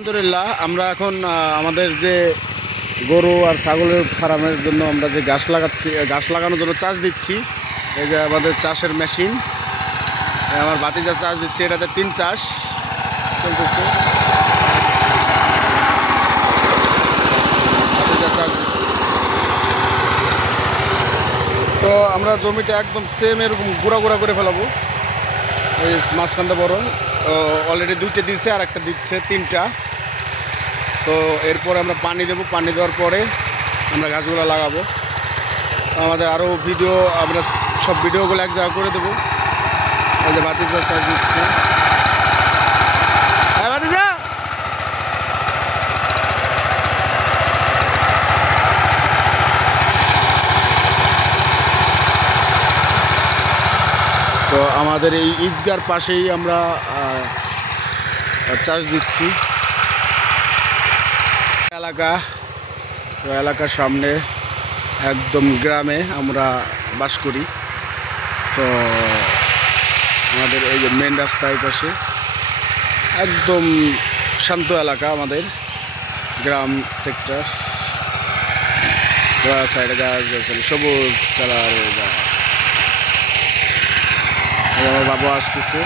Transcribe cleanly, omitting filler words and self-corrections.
আলহামদুলিল্লাহ আমরা এখন আমাদের যে গরু আর ছাগলের ফার্মের জন্য আমরা যে ঘাস লাগাচ্ছি, ঘাস লাগানোর জন্য চাষ দিচ্ছি। এই যে আমাদের চাষের মেশিন, আমার ভাতিজা চাষ দিচ্ছে, এটাতে 3 চাষ চলতেছে। ভাতিজা চাষ দিচ্ছে। তো আমরা জমিটা একদম সেম এরকম গুঁড়া গুঁড়া করে ফেলাবো। এই মাঝখানটা বড় অলরেডি 2টে দিচ্ছে, আর একটা দিচ্ছে 3টা। তো এরপরে আমরা পানি দেবো, পানি দেওয়ার পরে আমরা গাছগুলো লাগাবো। আমাদের আরও ভিডিও, আমরা সব ভিডিওগুলো এক জায়গা করে দেবো। এই যে ভাতিজা চাষ দিচ্ছে। হ্যাঁ ভাতিজা, তো আমাদের এই ঈদগার পাশেই আমরা চাষ দিচ্ছি এলাকা। তো এলাকার সামনে একদম গ্রামে আমরা বাস করি। তো আমাদের এই যে মেন রাস্তা এই পাশে একদম শান্ত এলাকা, আমাদের গ্রাম সেক্টর। সাইডে গাছ গাছালি, সবুজ কালারের গাছ। আমার বাবা আসতেছে।